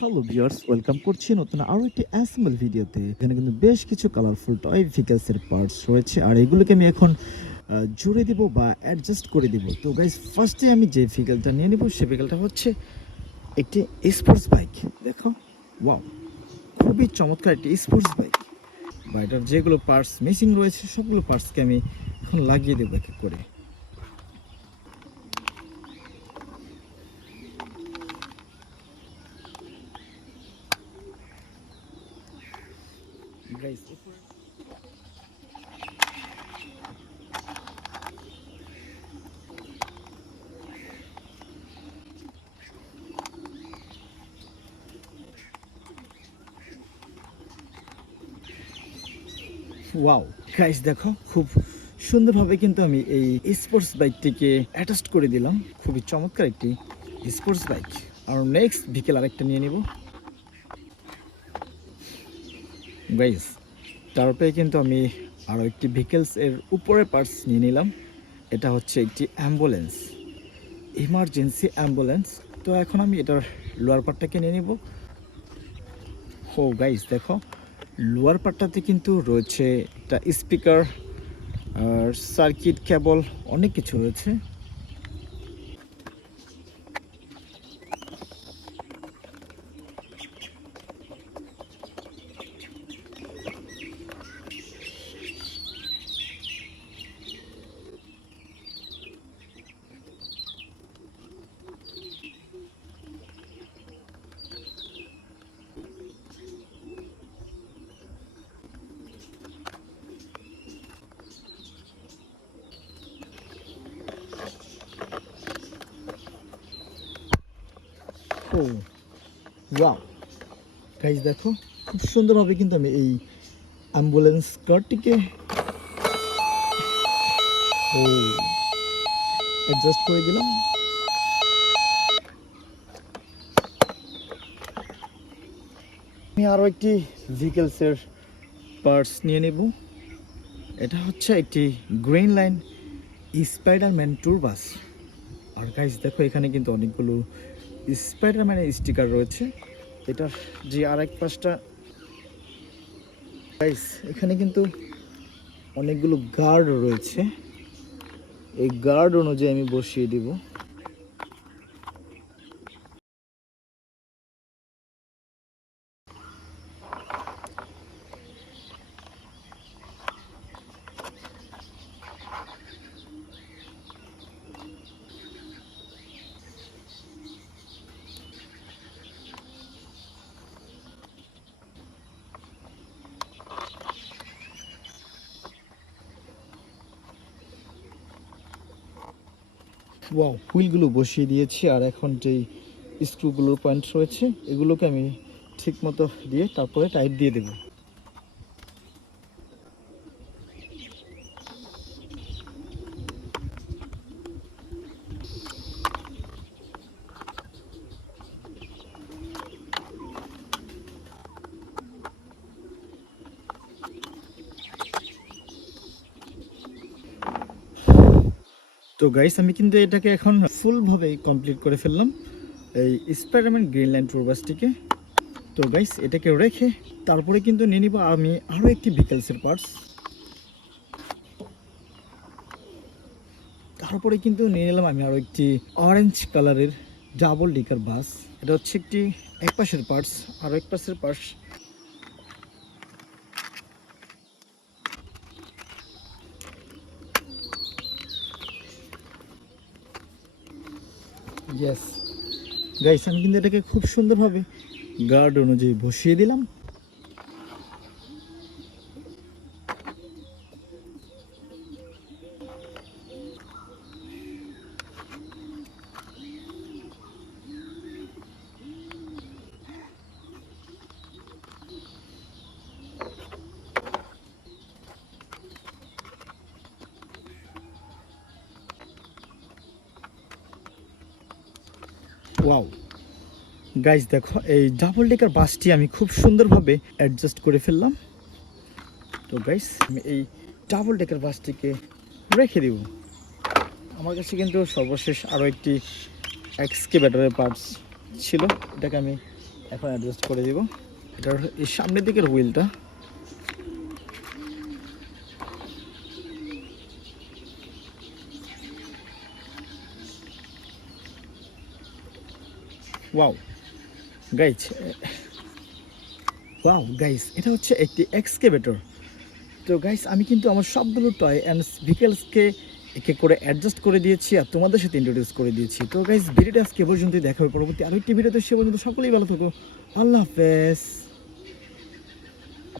Hello viewers, welcome করছি নতুন আরো একটি অ্যাসেম্বল ভিডিওতে। এখানে কিন্তু বেশ কিছু কালারফুল টয় ভেহিকলস এর পার্টস রয়েছে, আর এগুলোকে আমি এখন জুড়ে দিব বা অ্যাডজাস্ট করে দিব। তো গাইস, ফার্স্টে আমি যে ভেহিকলটা নিয়ে নিব সেই ভেহিকলটা হচ্ছে একটি স্পোর্টস বাইক। দেখো, ওয়াও, খুবই চমৎকার একটি স্পোর্টস বাইক। বা এটার যেগুলো পার্টস মিসিং রয়েছে সবগুলো পার্টসকে আমি এখন লাগিয়ে দেবো এক এক করে। গাইস, ওয়াও গাইস, দেখো খুব সুন্দরভাবে কিন্তু আমি এই স্পোর্টস বাইকটিকে অ্যাটাচ করে দিলাম। খুবই চমৎকার একটি স্পোর্টস বাইক। আর নেক্সট ভিকেল আরেকটা নিয়ে নিব। গাইস, তারপরে কিন্তু আমি আরও একটি ভিকেলস এর উপরে পার্টস নিয়ে নিলাম। এটা হচ্ছে একটি অ্যাম্বুলেন্স, ইমার্জেন্সি অ্যাম্বুলেন্স। তো এখন আমি এটার লোয়ার পার্টটাকে নিয়ে নিব। ও গাইস, দেখো লোয়ার পার্টটাতে কিন্তু রয়েছে একটা স্পিকার আর সার্কিট কেবল, অনেক কিছু রয়েছে। ও ওয়াও গাইস, দেখো খুব সুন্দরভাবে কিন্তু আমি এই অ্যাম্বুলেন্স কারটিকে অ্যাডজাস্ট করে দিলাম। আমি আরও একটি ভেহিকলসের পার্টস নিয়ে নেব। এটা হচ্ছে একটি গ্রিন লাইন স্পাইডারম্যান ট্যুর বাস। আর গাইস, দেখো এখানে কিন্তু অনেকগুলো স্পাইডারম্যানের স্টিকার রয়েছে। এটার যে আরেক পাশটা গাইস, এখানে কিন্তু অনেকগুলো গার্ড রয়েছে। এই গার্ড অনুযায়ী আমি বসিয়ে দিব। ওয়াও, হুইলগুলো বসিয়ে দিয়েছি, আর এখন যেই স্ক্রুগুলোর পয়েন্ট রয়েছে এগুলোকে আমি ঠিক মতো দিয়ে তারপরে টাইট দিয়ে দেব। তো গাইস, আমি কিন্তু এটাকে এখন ফুলভাবে কমপ্লিট করে ফেললাম, এই স্পাইডারম্যান গ্রিন লাইন ট্যুর বাসটিকে। তো গাইস, এটাকে রেখে তারপরে কিন্তু নিয়ে নিব আমি আরও একটি ভিকেলসের পার্টস। তারপরে কিন্তু নিয়ে নিলাম আমি আরও একটি অরেঞ্জ কালারের ডাবল ডিকার বাস। এটা হচ্ছে একটি এক পাশের পার্টস, আর এক পাশের পার্টস। ইয়েস গাইস, আমি কিন্তু এটাকে খুব সুন্দরভাবে গার্ড অনুযায়ী বসিয়ে দিলাম। ওয়াও গাইস, দেখো এই ডাবল ডেকার বাসটি আমি খুব সুন্দরভাবে অ্যাডজাস্ট করে ফেললাম। তো গাইস, আমি এই ডাবল ডেকার বাসটিকে রেখে দিব। আমার কাছে কিন্তু সর্বশেষ আরও একটি এক্সকেভেটরের পার্টস ছিল, এটাকে আমি এখন অ্যাডজাস্ট করে দিব এটার এই সামনের দিকের হুইলটা। ওয়াও গাইজ, ওয়াও গাইজ, এটা হচ্ছে একটি এক্সকেভেটর। তো গাইজ আমি কিন্তু আমার সবগুলো টয় অ্যান্ড ভেহিকেলসকে একে করে অ্যাডজাস্ট করে দিয়েছি আর তোমাদের সাথে ইন্ট্রোডিউস করে দিয়েছি। তো গাইজ ভিডিওটা আজকে পর্যন্তই, দেখা হবে পরবর্তী আরও একটি ভিডিওতে। সে পর্যন্ত সকলেই ভালো থাকো, আল্লাহ হাফেজ।